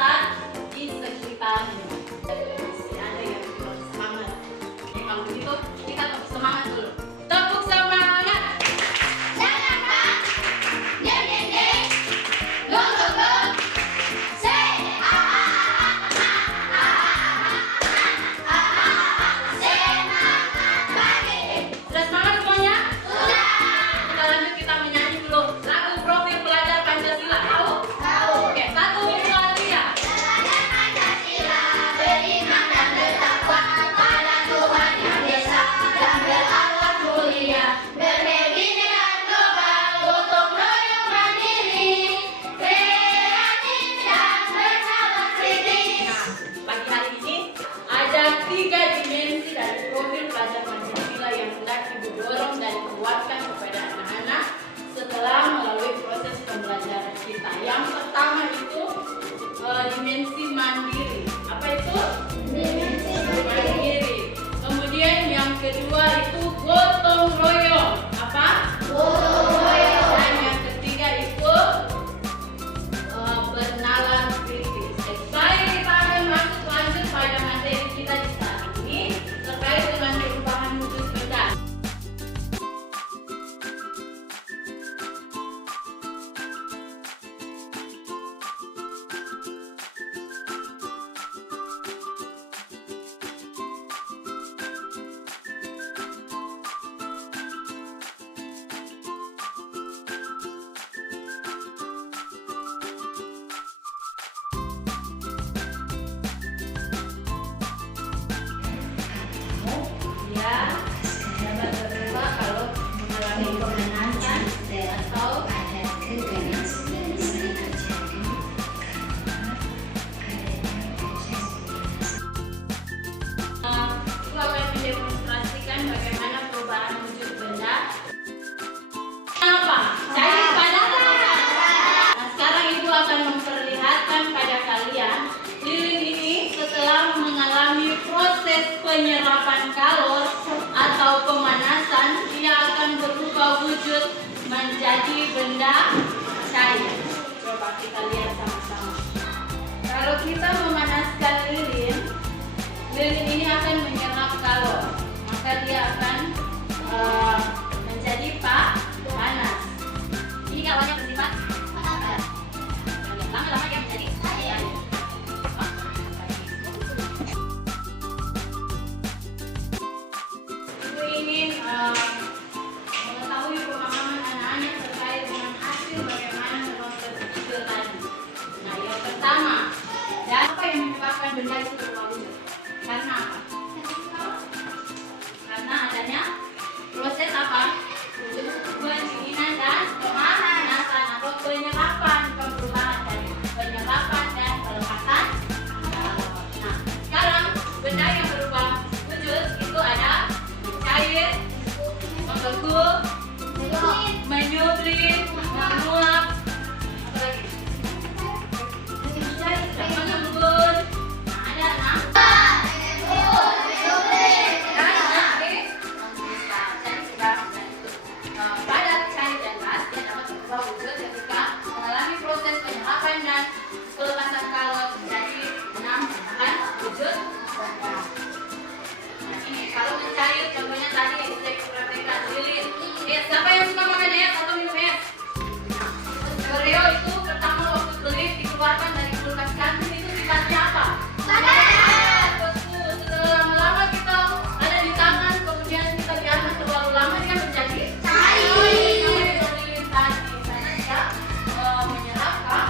besar di sekitarnya. Masih ada yang belum semangat. Ya, kalau begitu kita tepuk semangat dulu. Tepuk semangat. Jangan Pak. Deng deng deng. Go go go. Say ah ah ah ah ah. Semangat pagi. Sudah semangat semuanya? Sudah. Kita lanjut, kita menyanyi dulu lagu profil pelajar Pancasila. Tahu? Tahu. Oke, 1, 2, 3. Pelajar Pancasila beriman dan bertakwa pada Tuhan Yang Esa dan berakhlak mulia, berbagi dengan global, gotong royong mandiri, kreatif dan bersahabat kritis. Nah, pagi hari ini ada 3 dimensi dari profil pelajar Pancasila yang hendak Ibu dorong dan kuatkan kepada anak-anak setelah melalui proses pembelajaran kita. Yang pertama itu dimensi mandiri. Apa itu? Dimensi Mandiri. Kemudian yang kedua itu gotong royong. Apa? gotong royong. Dan yang ketiga itu bernalar kritis. Baik, kita akan masuk lanjut pada materi kita di saat ini terkait dengan perubahan wujud benda. Ya, dapat berubah kalau mengalami pemanasan atau itu akan mendemonstrasikan bagaimana perubahan wujud benda. Apa? Cair padat. Nah, sekarang Ibu akan memperlihatkan pada kalian lilin ini setelah mengalami proses penyerapan kalor atau pemanasan, dia akan berubah wujud menjadi benda cair. Coba kita lihat sama-sama. Kalau kita memanaskan lilin, lilin ini akan menyerap kalor, maka dia akan menjadi panas. Ini kalornya bersifat panas. Lama-lama dia menjadi cair. Ibu ingin mengetahui pemahaman anak-anak terkait dengan hasil bagaimana proses wujud tadi. Nah, yang pertama, dan apa yang menyebabkan benda itu berubah wujud? Karena apa? Karena adanya proses apa? Pendinginan dan pemanasan atau penyerapan, perubahan dari penyerapan dan pelepasan kalor. Nah, sekarang benda yang berubah wujud itu ada cair, membeku, menyublim, menguap, apa lagi? Mengembun. Nah, ada 6. Padat, cair, dan gas dia dapat berubah wujud ketika mengalami proses penyerapan dan pelepasan kalor menjadi 6 bahan wujud benda. Nah, ini kalau mencair contohnya tadi yang saya perhatikan lilin. Siapa yang suka makan es atau minum es? Oreo itu pertama waktu beli dikeluarkan dari kulkas kantin itu sifatnya apa? Betul. Setelah lama-lama kita ada di tangan, kemudian kita biarkan terlalu lama dia menjadi cair. Itu lilin tadi karena dia menyerap kalor.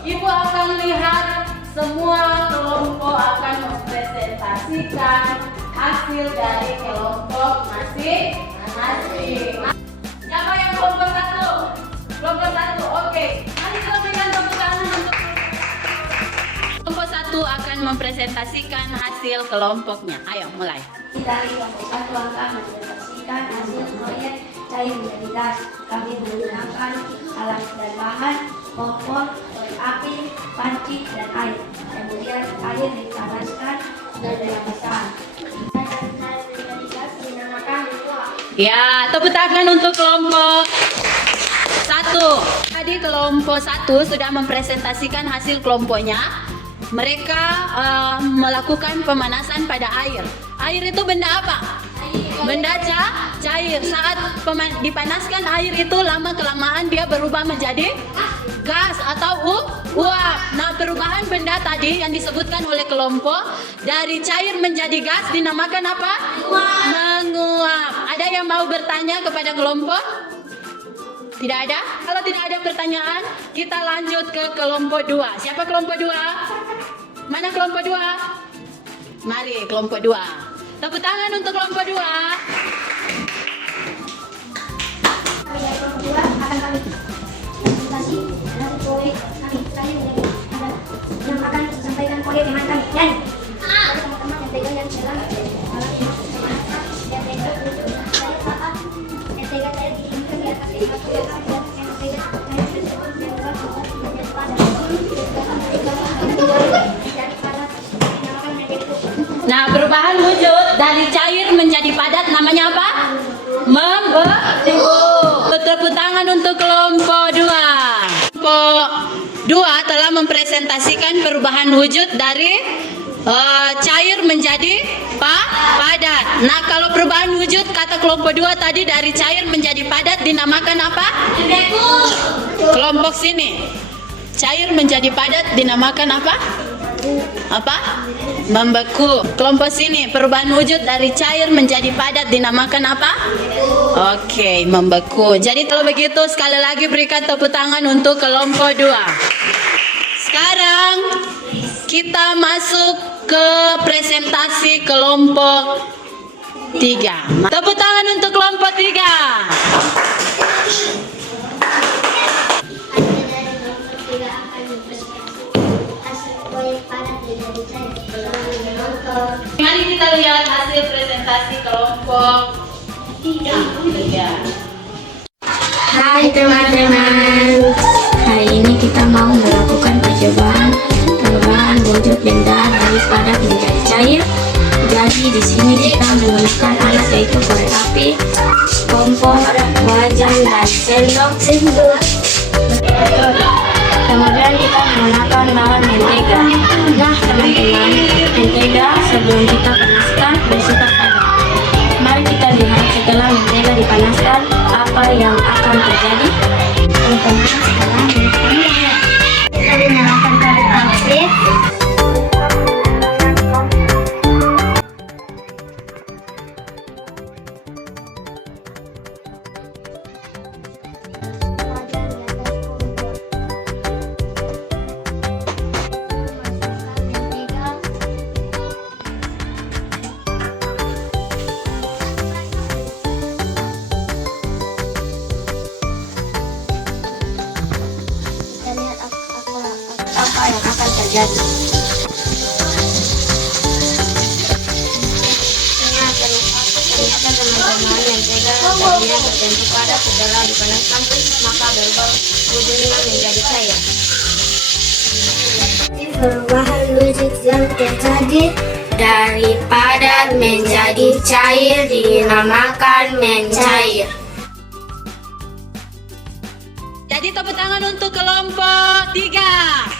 Ibu akan lihat semua kelompok akan mempresentasikan hasil dari kelompok masing-masing. Siapa yang kelompok satu? Kelompok satu, oke. Mari kita berikan tepuk tangan untuk kelompok satu akan mempresentasikan hasil kelompoknya. Ayo mulai. Dari kelompok 1 akan mempresentasikan hasil proyek cair menjadi gas. Kami menggunakan alat dan bahan, kompor, korek api, panci, dan air. Kemudian air dipanaskan dan dihabiskan. Menjadi gas dinamakan uap. Ya, tepuk tangan untuk kelompok 1. Tadi kelompok 1 sudah mempresentasikan hasil kelompoknya. Mereka melakukan pemanasan pada air. Air itu benda apa? Benda cair. Saat dipanaskan air itu lama-kelamaan dia berubah menjadi gas atau uap. Nah, perubahan benda tadi yang disebutkan oleh kelompok dari cair menjadi gas dinamakan apa? Menguap. Ada yang mau bertanya kepada kelompok? Tidak ada? Kalau tidak ada pertanyaan, kita lanjut ke kelompok 2. Siapa kelompok 2? Mana kelompok 2? Mari kelompok 2. Tepuk tangan untuk kelompok 2. Dari kelompok 2 akan kami presentasi hasil proyek kami cair menjadi padat yang akan disampaikan oleh teman kami. Dan teman-teman yang pegang yang dalam alat yang dimanfaatkan dan pegang untuk cair saat mentega cair diinginkan di atas 50 gram dan mentega cair tersebut diubah menjadi padat. Dari padat dinamakan menjadi pupuk. Nah, perubahan wujud dari cair menjadi padat namanya apa? Membeku. Tepuk tangan untuk kelompok 2. Kelompok 2 telah mempresentasikan perubahan wujud dari cair menjadi padat. Nah, kalau perubahan wujud kata kelompok 2 tadi dari cair menjadi padat dinamakan apa? Membeku. Kelompok sini. Cair menjadi padat dinamakan apa? Apa? Membeku. Kelompok sini perubahan wujud dari cair menjadi padat dinamakan apa? Oke, membeku. Jadi kalau begitu sekali lagi berikan tepuk tangan untuk kelompok 2. Sekarang kita masuk ke presentasi kelompok 3. Tepuk tangan untuk kelompok 3. Mari kita lihat hasil presentasi kelompok 3. Hai teman-teman, hari ini kita mau melakukan percobaan perubahan wujud benda dari padat menjadi cair. Jadi di sini kita menggunakan alat yaitu korek api, kompor, wajan, dan sendok. Kemudian kita menggunakan bahan mentega. Nah teman-teman, mentega sebelum kita panaskan bersifat padat. Mari kita lihat setelah mentega dipanaskan apa yang akan terjadi. Teman-teman, sekarang kita menyalakan korek api. Apa yang akan terjadi. Ternyata teman-teman mentega tadinya berbentuk padat setelah dipanaskan maka berubah wujudnya menjadi cair. Perubahan wujud yang terjadi dari padat menjadi cair dinamakan mencair. Jadi tepuk tangan untuk kelompok 3.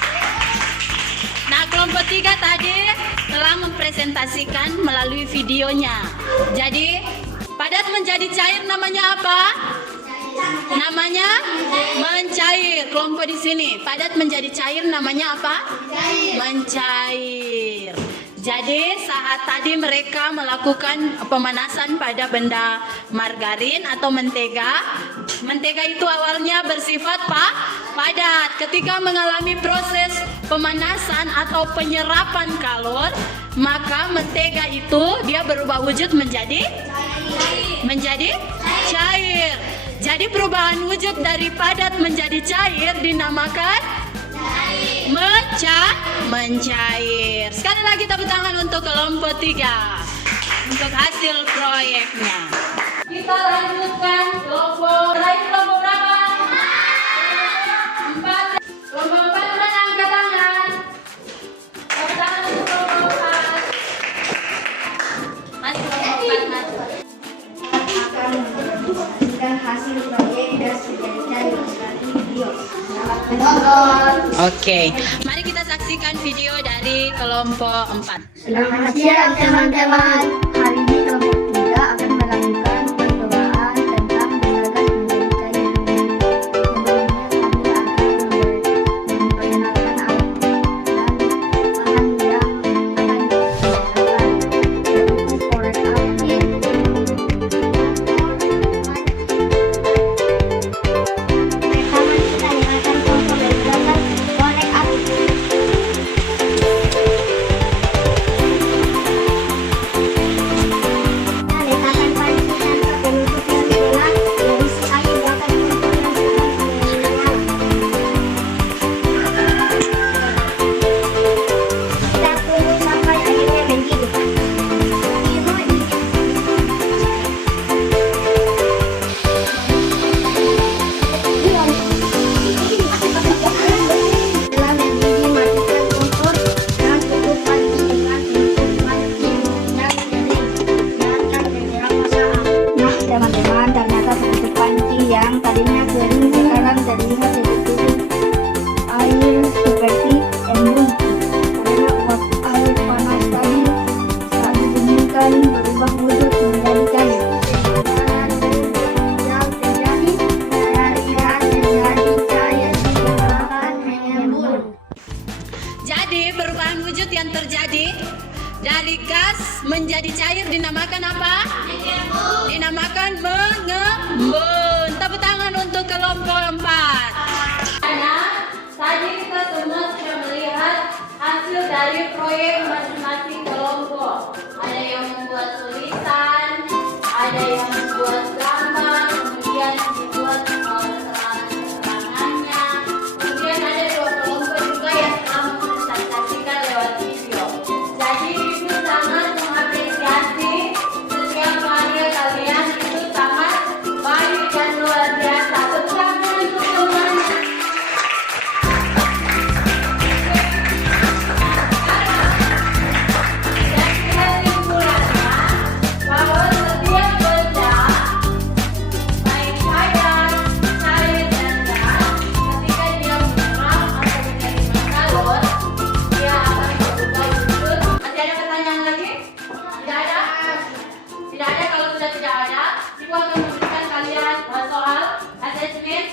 Nah, kelompok 3 tadi telah mempresentasikan melalui videonya. Jadi, padat menjadi cair namanya apa? Namanya mencair. Kelompok di sini, padat menjadi cair namanya apa? Mencair. Jadi saat tadi mereka melakukan pemanasan pada benda margarin atau mentega. Mentega itu awalnya bersifat padat. Ketika mengalami proses pemanasan atau penyerapan kalor, maka mentega itu dia berubah wujud menjadi cair. Jadi perubahan wujud dari padat menjadi cair dinamakan mencair. Sekali lagi tepuk tangan untuk kelompok 3 untuk hasil proyeknya. Kita lanjutkan kelompok terakhir, kelompok berapa? 4. Kelompok 4 mana angkat tangan? Tepuk tangan untuk kelompok 4. Mari kelompok 4 masuk. Akan menyaksikan hasil proyek dan menjadikan ilustrasi video. Selamat menonton. Oke, mari kita saksikan video dari kelompok 4. Selamat siang teman-teman. Hari ini kelompok 3 akan melakukan percobaan tentang menggagas menjadi cair. Sebelumnya kami akan memperkenalkan alat dan bahan yang akan digunakan, yaitu korek api. Pertama kita dengarkan kelompok belajar korek api. Letakkan panci tanpa penutup yang jelas, berisi air bahkan kompor yang sedang menyala. Kita tunggu sampai airnya mendidih. Setelah mendidih, matikan kompor dan tutup panci dengan penutup panci yang kering. Biarkan beberapa saat. Nah teman-teman, ternyata penutup panci yang tadinya kering sekarang terlihat seperti air seperti embun. Karena uap air panas tadi saat didinginkan berubah wujud menjadi cair. Yang terjadi terlihat menjadi cair dinamakan embun. Jadi perubahan wujud yang terjadi dari gas menjadi cair dinamakan apa? Dinamakan mengembun. Tepuk tangan untuk kelompok 4. Tadi kita semua sudah melihat hasil dari proyek masing-masing kelompok. Ada yang membuat tulisan, ada yang membuat gambar, kemudian dibuat keterangannya. Kemudian ada 2 kelompok juga yang telah mempresentasikan lewat video. Jadi itu sangat mengapresiasi setiap karya kalian, itu sangat baik dan luar biasa. Tepuk tangan untuk semuanya. Dan kesimpulannya bahwa setiap benda, baik cair, cair dan gas, ketika dia menyerap atau menjadi menggalon, dia akan berubah wujud. Masih ada pertanyaan lagi? Tidak ada? Tidak ada. Kalau sudah tidak ada, Ibu akan memberikan kalian soal asesmen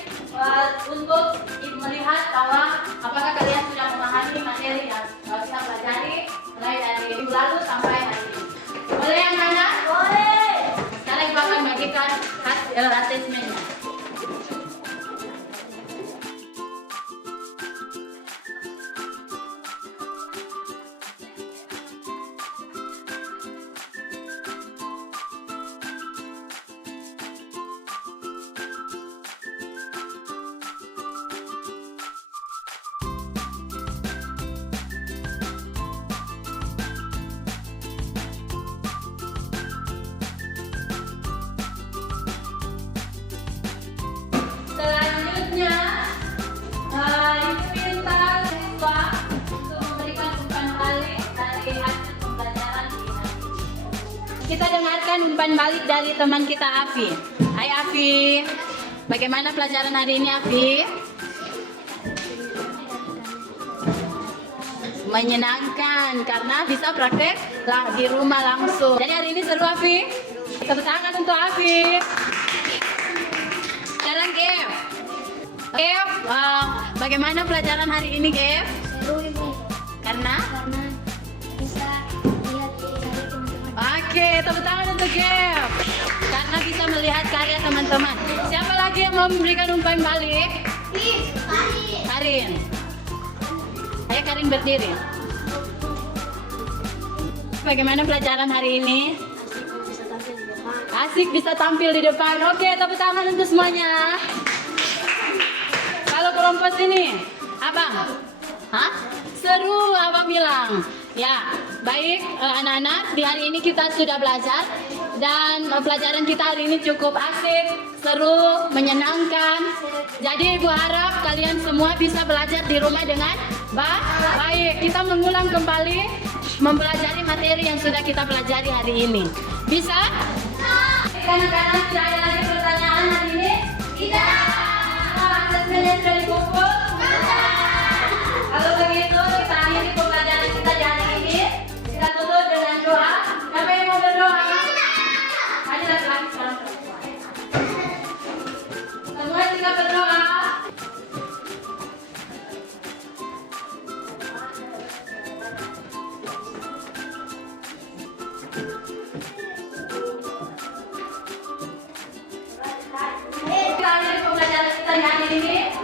untuk melihat bahwa apakah kalian sudah memahami materi yang kita pelajari mulai dari minggu lalu sampai hari ini. Boleh yang mana? Boleh. Sekarang Ibu akan bagikan hasil asesmennya. Selanjutnya, Ibu minta siswa untuk memberikan umpan balik dari hasil pembelajaran ini. Kita dengarkan umpan balik dari teman kita Afi. Hai Afi, bagaimana pelajaran hari ini Afi? Menyenangkan karena bisa praktek di rumah langsung. Jadi hari ini seru Afi. Tepuk tangan untuk Afi. Sekarang Gev. Gev, bagaimana pelajaran hari ini Gev? Seru ini Karena? karena bisa lihat karya teman-teman. Oke, tepuk tangan untuk Gev. Karena bisa melihat karya teman-teman. Siapa lagi yang mau memberikan umpan balik? Karin. Ayo Karin berdiri. Bagaimana pelajaran hari ini? Asik bisa tampil di depan. Oke, tepuk tangan untuk semuanya. Kalau kelompok sini, Abang? Hah? Seru abang bilang. Ya, baik anak-anak, di hari ini kita sudah belajar dan pelajaran kita hari ini cukup asik, seru, menyenangkan. Jadi Ibu harap kalian semua bisa belajar di rumah dengan baik. Kita mengulang kembali mempelajari materi yang sudah kita pelajari hari ini. Bisa? Anak-anak sudah ada lagi pertanyaan hari ini? Tidak. Asesmennya sudah dikumpul? Kalau begitu kita akhiri pembelajaran kita di hari ini. Kita tutup dengan doa. Siapa yang mau berdoa? Hanya laki-laki seorang perempuan. Semua juga berdoa. Kita akhiri pembelajaran kita di hari ini.